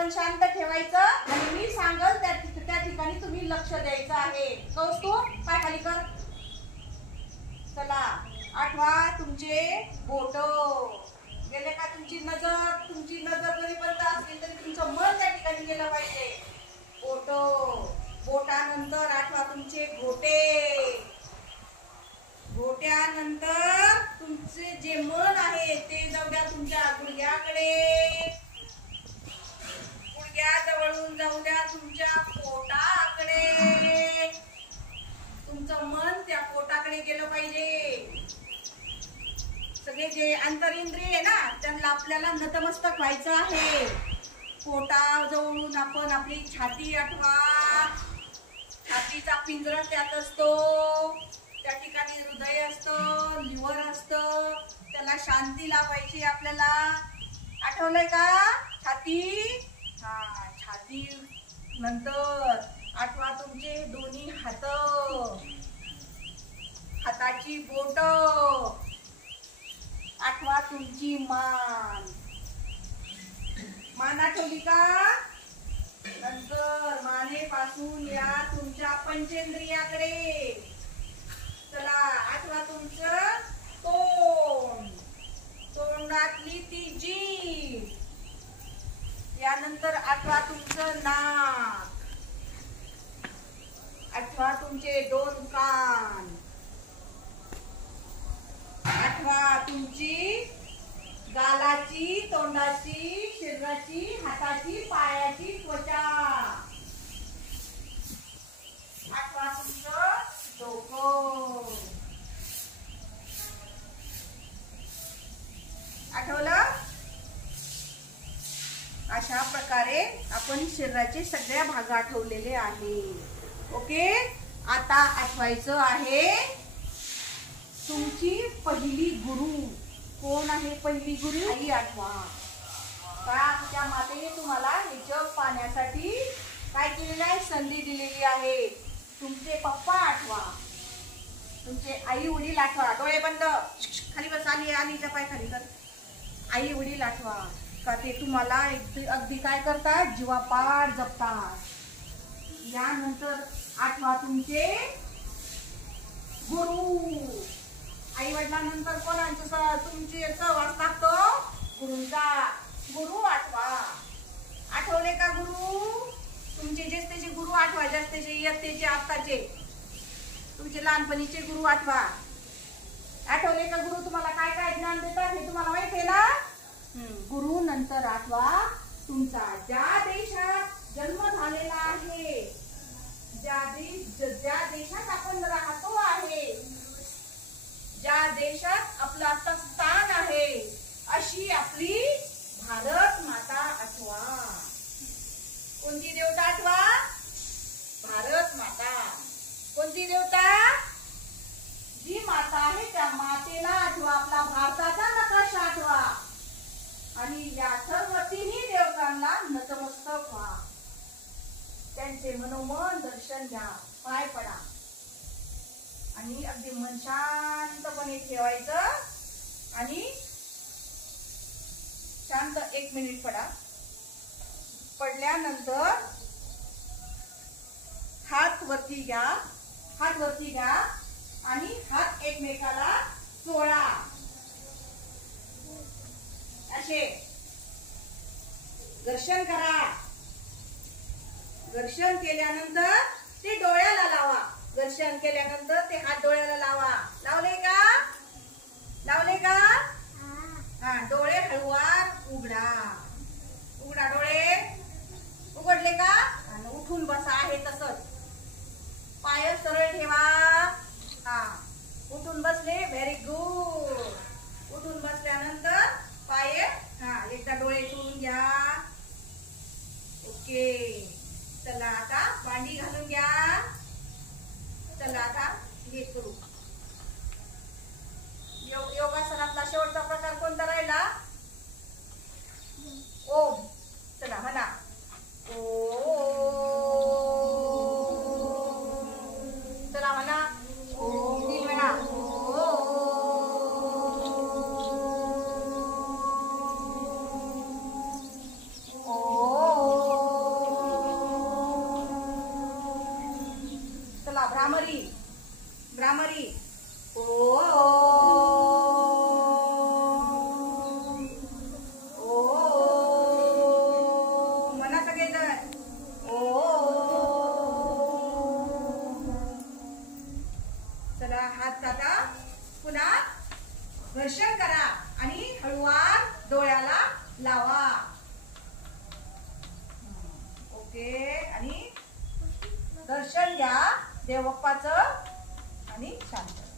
मन शांत ठेवायचं आणि मी सांगल त्या ठिकाणी तुम्ही लक्ष द्यायचं आहे. कौस्तुभ पाय खाली कर. चला आठवा तुमचे बोट गेले का? तुमची नजर जरी बंद असली तरी तुमचं मन त्या ठिकाणी गेलं पाहिजे. बोट, बोटानंतर आठवा तुमचे घोटे, घोट्यानंतर तुमचे जे मन आहे ते जाऊ द्या तुमच्या गुडघ्याकडे, गुडघ्याजवळून जाऊ द्या तुमच्या पोटाकडे. तुमचं मन त्या पोटाकडे गेलं पाहिजे. सगळे जे अंतरिंद्रिय आहे ना त्यांना आपल्याला नतमस्तक व्हायचं आहे. पोटाजवळून आपण आपली छाती आठवा. छातीचा पिंजरा त्यात असतो. त्या ठिकाणी हृदय असतं, लिव्हर असतं. त्याला शांती लावायची आपल्याला. आठवलंय का? छाती, हा छाती नंतर आठवा तुमचे दोन्ही हात, हाताची बोट. आठवा तुमची मान, मान आठवली का? नंतर मानेपासून या तुमच्या पंचेंद्रियाकडे. चला आठवा तुमचं तोंड, तोंडातली ती जीभ. यानंतर आठवा तुमचं नाक. आठवा तुमचे दोन कान. आठवा तुमची गालाची, तोंडाची, शरीराची, हाताची, पायाची त्वचा. आठवा तुमचं डोकं. आठवलं? अशा प्रकारे आपण शरीराचे सगळ्या भाग आठवलेले आहे. ओके, आता आठवायचं आहे तुमची पहिली गुरु. कोण आहे पहिली गुरु? आई आठवा. का? त्या मातेने तुम्हाला हे जग पाहण्यासाठी काय केलेलं आहे? संधी दिलेली आहे. तुमचे पप्पा आठवा, तुमचे आई वडील आठवा. डोळे बंद, खाली बस. आली पाय खाली कर. आई वडील आठवा. का ते तुम्हाला अगदी काय करतात? जीवापाड जपतात. यानंतर आठवा तुमचे गुरु. आई वडिलांनंतर कोणाचं तुमचे सहवास लागतो? गुरुंचा. गुरु आठवा. आठवले का गुरु? तुमचे जेष्ठेचे गुरु आठवा. जेष्ठेचे, इयत्तेचे, आत्ताचे, तुमचे लहानपणीचे गुरु आठवा. आठवले का गुरु तुम्हाला काय काय ज्ञान देतात हे तुम्हाला माहित आहे ना? गुरु नंतर आठवा तुमचा ज्या देशात जन्म झालेला आहे, ज्या देशात आपण राहतो आहे, ज्या देशात आपलं आता स्थान आहे, अशी आपली भारत माता आठवा. कोणती देवता आठवा? भारत माता. कोणती देवता? जी माता आहे त्या मातेला आठवा. आपला भारताचा नकाशा आठवा आणि या सर्व तिन्ही देवतांना नतमस्तक व्हा. त्यांचे मनोमन दर्शन घ्या, पाय पडा आणि अगदी मन शांतपणे ठेवायचं आणि शांत 1 मिनिट पडा. पडल्यानंतर हात वरती घ्या, हात वरती घ्या आणि हात एकमेकाला चोळा. असे घर्षण करा. घर्षण केल्यानंतर ते डोळ्याला लावा. घर्षण केल्यानंतर ते हात डोळ्याला लावा. लावले का? लावले का? हा. डोळे हळूवार उघडा. उघडा डोळे. उघडले का? आणि उठून बसा. आहे तसंच. पाय सरळ ठेवा. हा. उठून बसले. Very good. उठून बसल्यानंतर पाय एकदा डोळे चोळून घ्या. ओके. चला आता मांडी घालून घ्या. चला आता हे करू. योगासनातला शेवटचा प्रकार कोणता राहिला? ओम. चला म्हणा. चला म्हणा. ओम. 3 वेळा. ओम. लावा. ओके. आणि दर्शन घ्या देव बाप्पाचं आणि शांत.